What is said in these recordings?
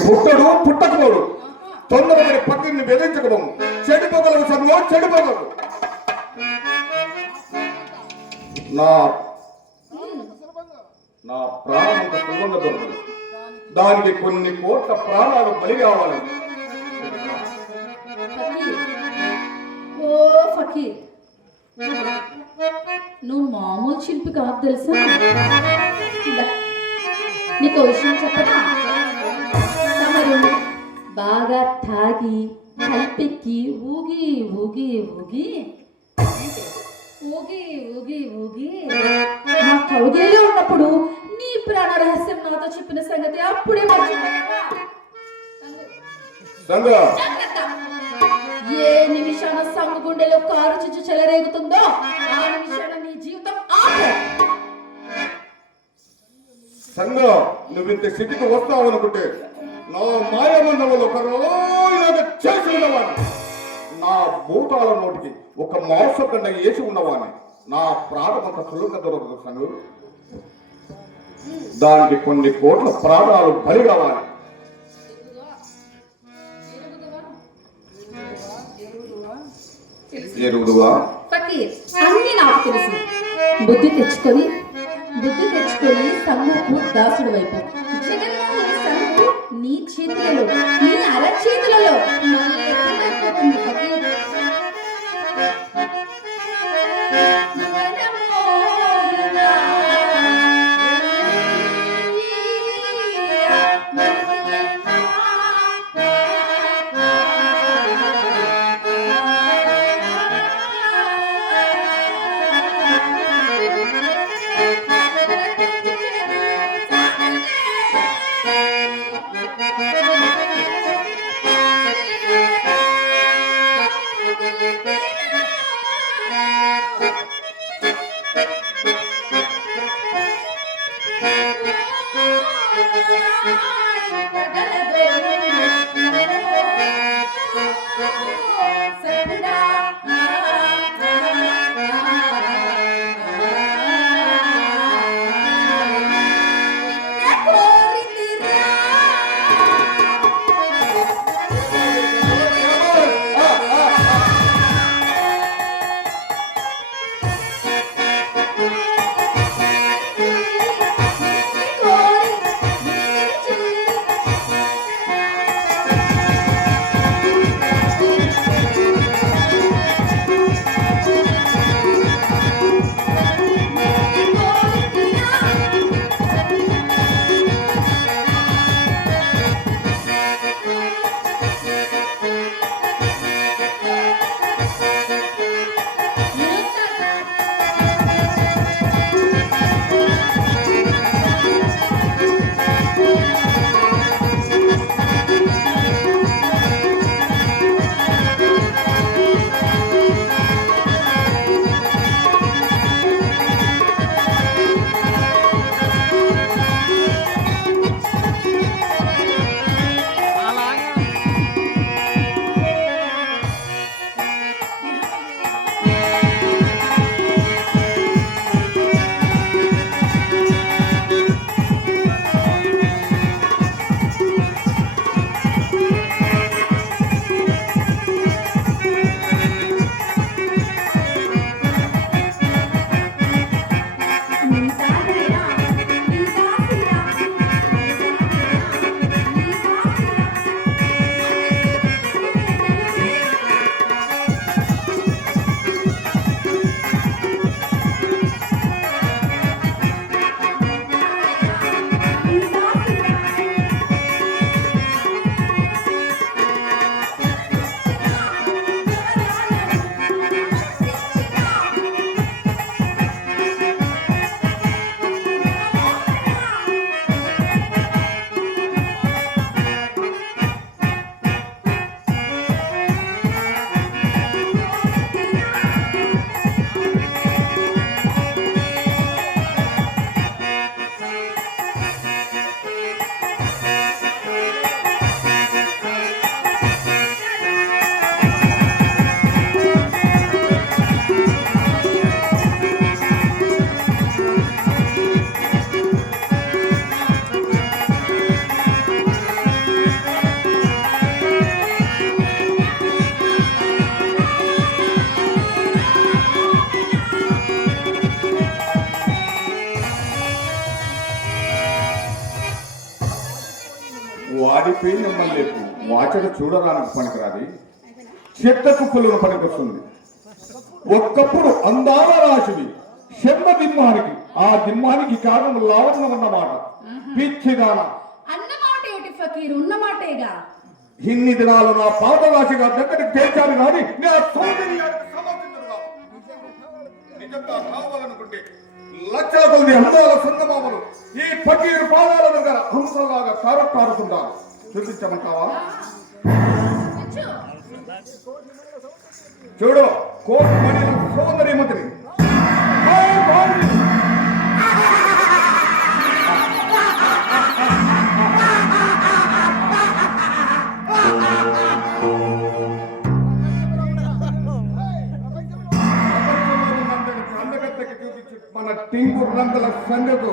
పుట్టడు పుట్టకపోడు తొందరపడి పక్కని బెదిరించకము చెడిపోగలవు సంగో చెడిపోగలవు నా నా ప్రాణం సుగంధ దొరకదు దానికి కొన్ని కోట్ల ప్రాణాలు బలి కావాలి ఓ ఫకీర్ నువ్వు మామూలు శిల్పి కాదు తెలుసా నీకు విషయం చెప్పదా తమరు బాగా తాగి కల్పెక్కి ఊగి ఊగి ఊగి ఊగి ఊగి ఊగి నా కౌగిలిలో ఉన్నప్పుడు నీ ప్రాణ రహస్యం నాతో చెప్పిన సంగతి అప్పుడే మర్చిపోయావా ఏ నిమిషాన సంగు గుండెలో కారు చుచ్చు చెలరేగుతుందో ఆ నిమిషాన నీ జీవితం ఆపే సంగ నువ్వు ఇంత స్థితికి వస్తావు అనుకుంటే నా మాయమందంలో ఒక రోజు చేసి ఉన్నవాడిని నా భూతాల నోటికి ఒక మాంసకండ వేసి ఉన్నవాడిని నా ప్రాణమంత సులువుగా దొరకదు సంగు దానికి కొన్ని కోట్ల ప్రాణాలు బలి కావాలి ఫకీర్ అన్ని నాకు తెలుసు బుద్ధి తెచ్చుకొని సంగుకు దాసుడు వైపు జగన్మోహన్ సంగు నీ చేతులలో నీ అరచేతులలో అయిపోతుంది ఫకీర్ వాడిపోయిన మల్లెపు వాచక చూడడానికి పనికిరాది, చెత్త కుప్పలను పనికొస్తుంది. ఒక్కప్పుడు అందాల రాశివి శర్మ దిమ్మానికి, ఆ దిమ్మానికి కారణం లావణ్యం అన్నమాట. పిచ్చిదాన అన్నమాట ఏమిటి ఫకీర్, ఉన్నమాటేగా. ఇన్ని దినాలు నా పాత రాశిగా దగ్గరికి చేర్చాను కానీ నా సౌందర్యానికి సమర్థించను కాదు. నిజంగా కావాలనుకుంటే లక్షల కొద్ది అందాల సంగమామలు ఈ ఫకీరు పాదాల దగ్గర హంసలాగా కారుతుంటారు. చూపించమంటావా? చూడు, కోటి మణిల సౌందర్యమతిని. అందగత్తెకి చూపించు మన టింకు రంగుల సంగకు.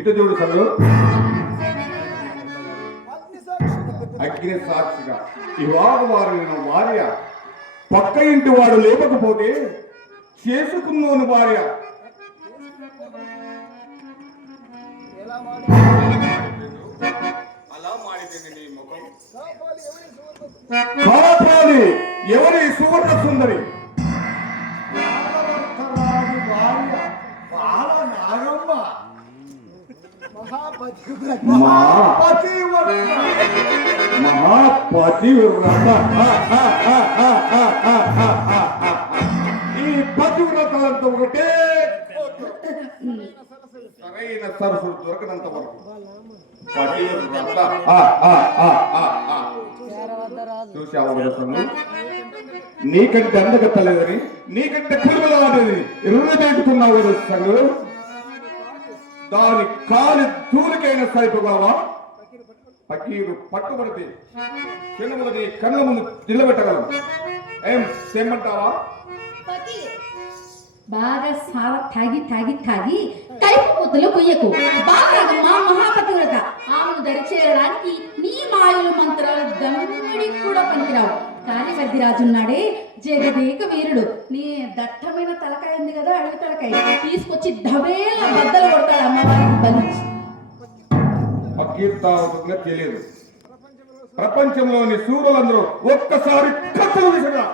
ఇటు చూడు సంగు, అగ్ని సాక్షిగా ఇవాళ వారిని భార్య, పక్క ఇంటి వాడు లేకపోతే చేసుకున్నోని భార్య. అలా మాడిపోయింది నీ ముఖం. కాపాలి ఎవరి సువర్ణ సుందరి? మహాపతివ్రత. ఈ పతివ్రతలంతా ఒకటే, సరైన సరస్సు దొరకనంత వరకు పతివ్రత. చూసావు నీకంటే అందగత్తలేదని, నీకంటే కులువలాడేది రుణపెట్టుకున్నావు కదా సంగు. దాని కాలి దూరికైనా సరిపోగలవా? పకీరు పట్టుబడితే చెనుములని కళ్ళ ముందు నిలబెట్టగలవు. ఏం చేయమంటావా? బాగా సావ తాగి తాగి తాగి కైపు ముద్దలు కొయ్యకు. బాగా మా మహాపతివ్రత, ఆమెను దరిచేయడానికి నీ మాయలు మంత్రాలు దమ్ముడి కూడా పనికిరావు. కానీ వద్దిరాజున్నాడే జగదేక వీరుడు, నీ దట్టమైన తలకాయ ఉంది కదా, అడవి తలకాయ తీసుకొచ్చి దబేల బద్దలు కొడతాడు అమ్మవారికి బలించి. పకీర్తావుగా తెలియదు. ప్రపంచంలోని సూర్యులందరూ ఒక్కసారి కత్తులు విసిరా,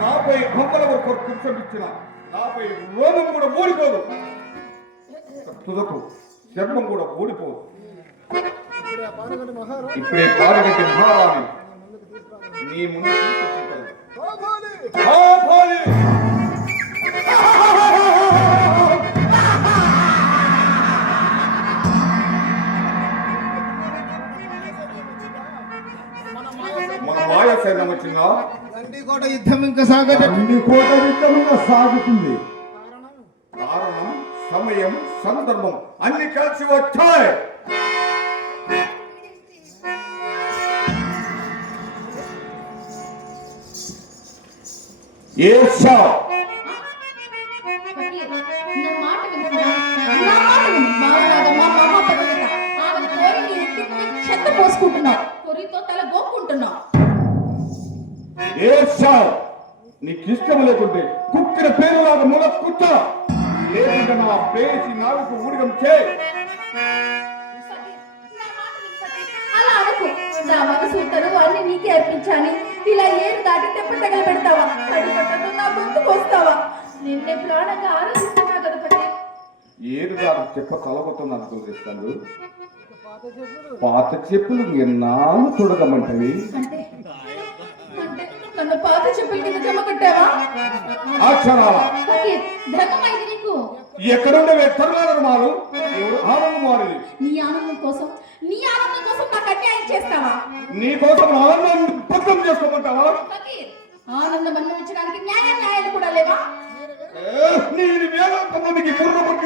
నాపై హంపల వరకు కూర్చొనిచ్చిన నాపై రోమం కూడా ఊడిపోదు, తుదకు చర్మం కూడా ఊడిపోదు. ఇప్పుడే పారగట్టి మహారాణి నీ ముందు మన మాయ సైన్యం వచ్చిందా? గండికోట యుద్ధం ఇంకా సాగుతుంది. కారణం, సమయం, సందర్భం అన్ని కలిసి వచ్చాయి. చెత్త పోసుకుంటున్నావు, కొరితో తల గోక్కుంటున్నావు. నీకు ఇష్టం లేకుంటే కుక్కిన పేరులాగా మూల కూర్చో, లేకుంటే నా పేసి నాలుగు ఊడిగం చేయి. అలా అనుకో, నా మనసు తను అన్ని నీకే అర్పించాని ఇలా ఏడు దాటి తెప్ప తగల పెడతావా? అడిగట్టతో నా గొంతుకు వస్తావా? నిన్నే ప్రాణంగా ఆరాధిస్తున్నా గణపతి. ఏడు దాటి చెప్ప తలగొత్తం అనుకోస్తాను. పాత చెప్పులు ఎన్నాళ్ళు తొడగమంటవి? నన్ను పాత చెప్పులు కింద జమ కట్టావా? ధర్మమైంది నీకు. ఎక్కడుండే తరుణాలు ఆనందం మారింది. నీ ఆనందం కోసం నాకు అన్యాయం చేస్తావా? నీ కోసం ఆనందం భద్రం చేసుకోమంటావా? ఆనందం అనుభవించడానికి న్యాయాలు కూడా లేవా? నేను వేదాంతంలో